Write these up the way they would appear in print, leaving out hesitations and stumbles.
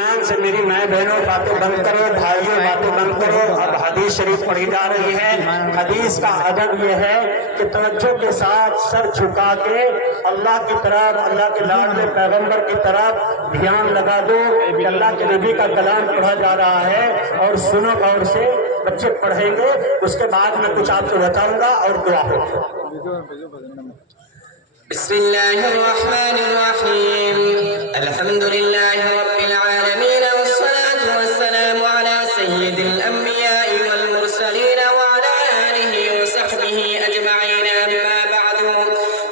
اطمینان سے میری ماں بہنوں باتیں بند کرو، بھائیوں باتیں بند کرو۔ اب حدیث شریف پڑھی جا رہی ہے۔ حدیث کا ادب یہ ہے کہ توجہ کے ساتھ سر جھکا کے اللہ کی طرف، اللہ کے لاڈلے پیغمبر کی طرف دھیان لگا دو کہ اللہ کے نبی کا کلام پڑھا جا رہا ہے، اور سنو غور سے۔ بچے پڑھیں گے، اس کے بعد میں کچھ آپ کو بتاؤں گا اور دعا ہوگی۔ بسم الله الرحمن الرحيم الحمد لله رب العالمين والصلاة والسلام على سيد الأنبياء والمرسلين وعلى آله وصحبه أجمعين، أما بعد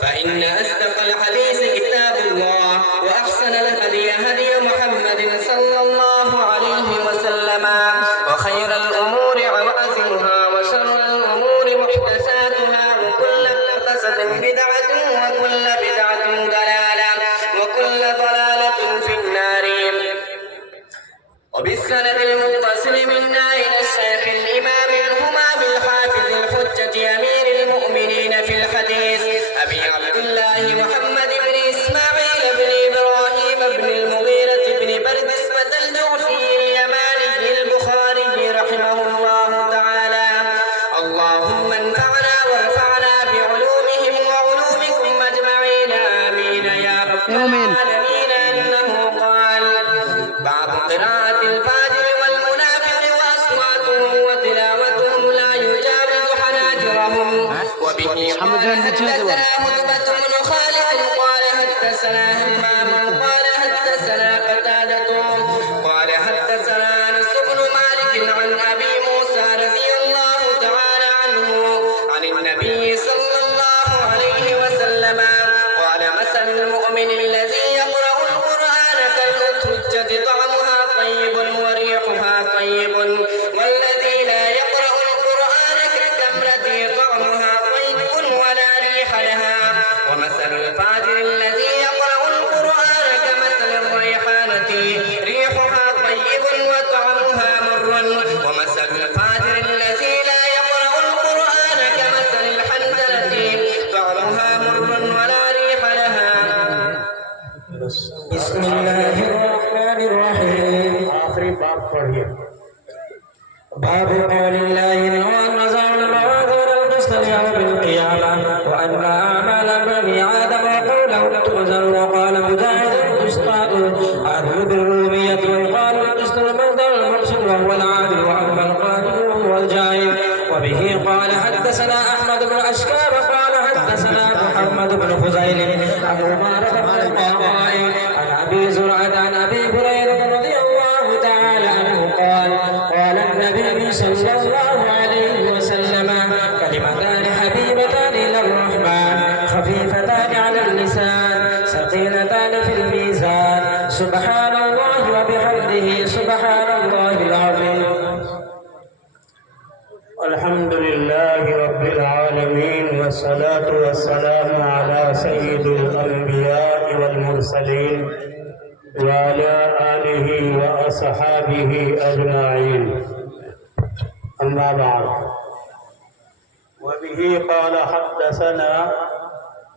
فإن أصدق الحديث كتاب الله وأحسن الهدي هدي محمد صلى الله عليه وسلم وخير الأمور عوازمها وشر الأمور محدثاتها وكل محدثة بدعة وكل بدعة ضلالة وكل ضلالة في النار. وبالسند المتصل منا إلى الشيخ الإمام الهمام الحافظ الحجة أمير المؤمنين في الحديث أبي عبد الله محمد بن إسماعيل بن إبراهيم بن المغيرة بن بردسمة الجعفي اليماني البخاري رحمه الله تعالى. اللهم انفعنا وارفعنا بعلومهم وعلومكم أجمعين، آمين يا رب العالمين. أنه قال: بعد قراءة الفاجر والمنافق وأصواتهم وتلاوتهم لا يجاوز حناجرهم. وبه قال حدثنا هدبة بن خالد قال حدثنا همام قال حدثنا قتادة قال حدثنا أنس بن مالك عن أبي موسى رضي الله تعالى عنه عن النبي صلى الله عليه وسلم قال: مثل المؤمن الذي يقرأ القرآن كالأترجة طعمها طيب وريحها طيب، والذي لا يقرأ القرآن كالتمرة طعمها طيب ولا ريح لها. ومثل الفاجر الذي يقرأ القرآن كمثل الريحانة ريحها طيب وطعمها مر. ومثل الفاجر الذي لا يقرأ القرآن كمثل الحنظلة طعمها مر ولا ريح لها. بسم اللہ الرحمن الرحیم۔ آخری باب پڑھیے۔ باب قول الله نزع الموازين القسط ليوم القيامة وأن أعمال بني آدم وقوله تؤزر. وقال مجاهد: القسطاء عدل بالرومية، ويقال القسط المصدر المقصود وهو العادل، وأما القادر هو الجائر. وبه قال حدثنا أحمد بن أشكاب قال حدثنا محمد بن فضيل عن عمارة بن القعقاع عن أبي زرعة عن أبي هريرة رضي الله تعالى عنه قال: قال النبي صلى الله عليه وسلم: كلمتان حبيبتان إلى الرحمن خفيفتان على اللسان ثقيلتان في الميزان، سبحان الله وبحمده سبحان الله العظيم. الحمد للہ رب العالمین، والصلاة والسلام على سید الانبیاء والمرسلین وعلى آلہ واصحابہ اجمعین، اما بعد۔ وبه قال حدثنا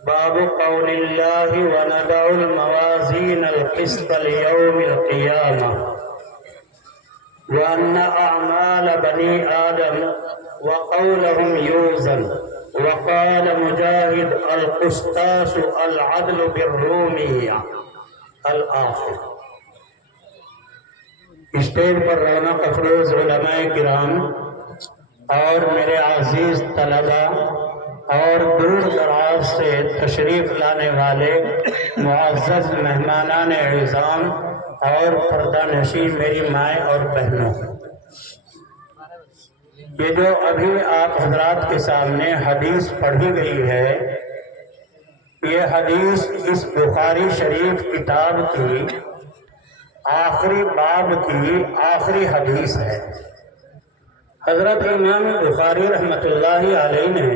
باب قول الله ونضع الموازين القسط ليوم القيامة وأن أعمال بني آدم وقولهم يوزن. وقال مجاهد: القسطاس العدل بالرومية الآخر۔ اسٹیج پر رونق افروز علماء کرام اور میرے عزیز طلباء اور دور دراز سے تشریف لانے والے معزز مہمانان اعظام اور پردہ نشین میری مائیں اور بہنوں، یہ جو ابھی آپ حضرات کے سامنے حدیث پڑھی گئی ہے، یہ حدیث اس بخاری شریف کتاب کی آخری باب کی آخری حدیث ہے۔ حضرت امام بخاری رحمۃ اللہ علیہ نے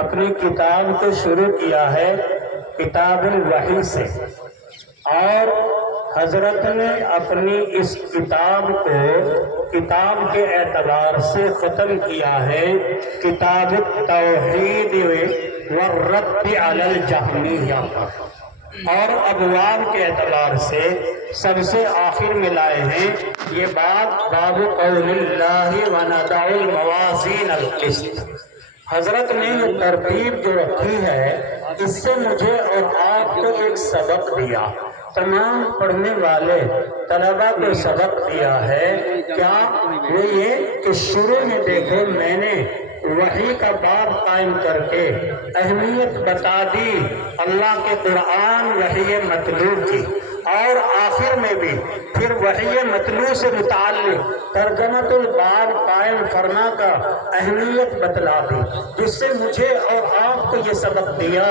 اپنی کتاب کو شروع کیا ہے کتاب الوحی سے، اور حضرت نے اپنی اس کتاب کو کتاب کے اعتبار سے ختم کیا ہے کتاب التوحید والرد علی الجہمیہ کا۔ اور ابواب کے اعتبار سے سب سے آخر میں لائے ہیں۔ یہ بات باب قول اللہ وندع الموازین القسط، حضرت نے یہ ترتیب جو رکھی ہے اس سے مجھے اور آپ کو ایک سبق دیا، تمام پڑھنے والے طلبہ کو سبق دیا ہے۔ کیا وہ یہ کہ شروع میں دیکھو میں نے وحی کا باب قائم کر کے اہمیت بتا دی اللہ کے قرآن وحی مطلوع کی، اور آخر میں بھی پھر وحی مطلوع سے متعلق ترجمۃ الباب قائم فرما کا اہمیت بتلا دی، جس سے مجھے اور آپ کو یہ سبق دیا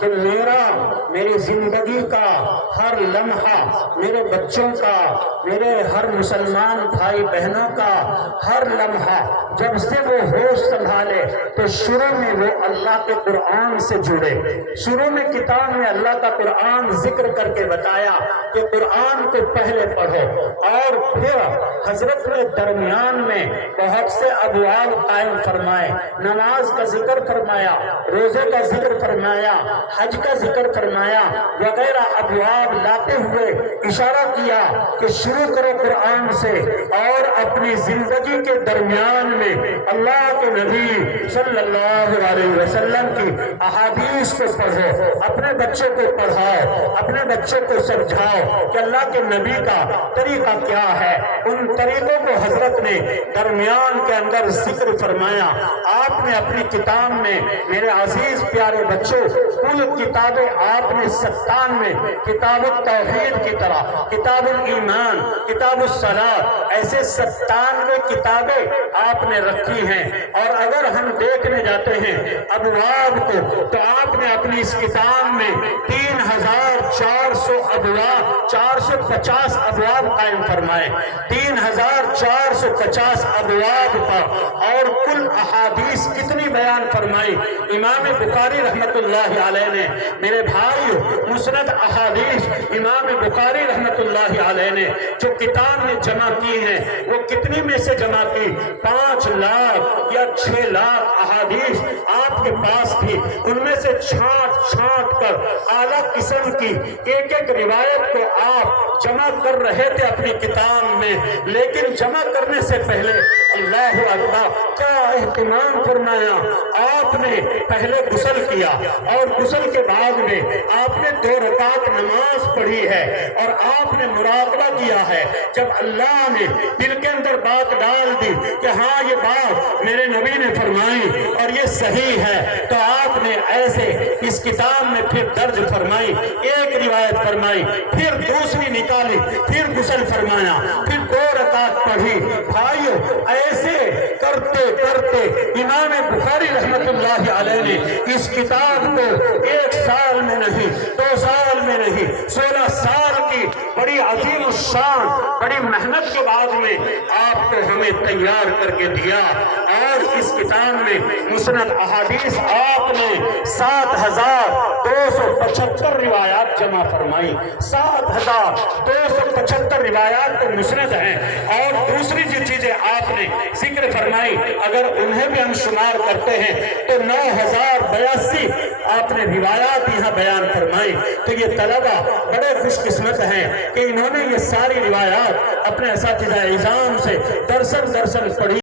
کہ میری زندگی کا ہر لمحہ، میرے بچوں کا، میرے ہر مسلمان بھائی بہنوں کا ہر لمحہ جب سے وہ ہوش سنبھالے تو شروع میں وہ اللہ کے قرآن سے جڑے۔ شروع میں کتاب میں اللہ کا قرآن ذکر کر کے بتایا کہ قرآن کو پہلے پڑھو، اور پھر حضرت نے درمیان میں بہت سے ابواب قائم فرمائے، نماز کا ذکر فرمایا، روزے کا ذکر فرمایا، حج کا ذکر فرمایا وغیرہ ابواب لاتے ہوئے اشارہ کیا کہ شروع کرو قرآن سے، اور اپنی زندگی کے درمیان میں اللہ کے نبی صلی اللہ علیہ وسلم کی احادیث کو پڑھو، اپنے بچوں کو پڑھاؤ، اپنے بچوں کو سمجھاؤ کہ اللہ کے نبی کا طریقہ کیا ہے۔ ان طریقوں کو حضرت نے درمیان کے اندر ذکر فرمایا۔ آپ نے اپنی کتاب میں میرے عزیز پیارے بچوں کل کتابیں آپ نے 97 کتاب التوحید کی طرح، کتاب الایمان، کتاب الصلاۃ، ایسے 97 کتابیں آپ نے رکھی ہیں، اور اگر ہم دیکھنے جاتے ہیں ابواب کو تو آپ نے اپنی اس کتاب میں 3400 ابواب، 450 ابواب قائم فرمائے، 3450 ابواب پر، اور کل احادیث کتنی بیان فرمائی۔ امام بخاری رحمت اللہ علیہ نے، میرے بھائی، مسند احادیث امام بخاری رحمت اللہ علیہ نے جو کتاب میں جمع کی ہیں وہ کتنی میں سے جمع کی؟ 5 لاکھ یا 6 لاکھ احادیث آپ کے پاس تھی، ان میں سے چھانٹ کر اعلیٰ قسم کی ایک ایک روایت کو آپ جمع کر رہے تھے اپنی کتاب میں، لیکن جمع کرنے سے پہلے اللہ اکبر کیا اہتمام فرمایا۔ آپ نے پہلے غسل کیا، اور غسل کے بعد میں آپ نے 2 رکعت نماز پڑھی ہے، اور آپ نے مراقبہ کیا ہے۔ جب اللہ نے دل کے اندر بات ڈال دی کہ ہاں یہ بات میرے نبی نے فرمائی اور یہ صحیح ہے، تو آپ نے ایسے اس کتاب میں پھر درج فرمائی، ایک روایت فرمائی، پھر دوسری نکالی، پھر غسل فرمایا، پھر 2 رکعت پڑھی۔ بھائیو، ایسے کرتے کرتے امام بخاری رحمت اللہ علیہ نے اس کتاب کو 1 سال میں نہیں، 2 سال میں نہیں، 16 سال کی بڑی عظیم الشان، بڑی محنت کے بعد میں آپ کو ہمیں تیار کر کے دیا، اور اس کتاب میں مسند احادیث آپ نے 7275 روایات جمع فرمائی، 7275 روایات تو مسند ہیں، اور دوسری جو چیزیں آپ نے ذکر فرمائی اگر انہیں بھی ہم شمار کرتے ہیں تو 9082 آپ نے روایات یہاں بیان فرمائی۔ تو یہ طلبہ بڑے خوش قسمت ہیں کہ انہوں نے یہ ساری روایات اپنے اساتذہ اعظام سے درسن پڑھی۔